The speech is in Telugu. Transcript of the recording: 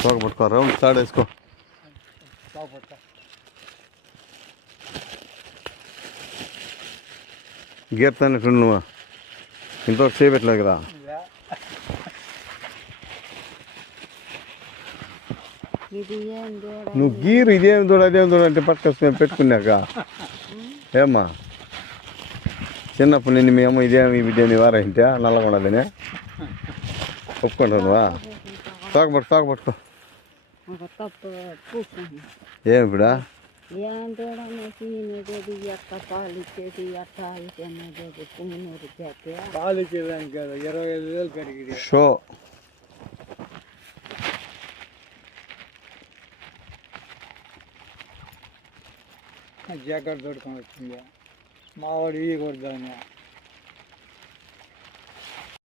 తోక పట్టుకో రౌండ్ తాడు వేసుకో. గీర్తానట్టు నువ్వు ఇంతవరకు చేయబెట్టలేదు కదా. నువ్వు గీరు ఇదేం చూడ అదేం చూడ అంటే పట్టుకొచ్చి పెట్టుకున్నాక ఏమ్మా చిన్నప్పుడు నిన్ను మేము ఇదేమి వారంటే నల్లగొండదని ఒప్పుకుంటానువా. తోక పట్టుకో. ఏమి ఇప్పుడు షో జాకెట్ దొడుకొని వచ్చింది మా వాడు ఇవి కొడదాన్ని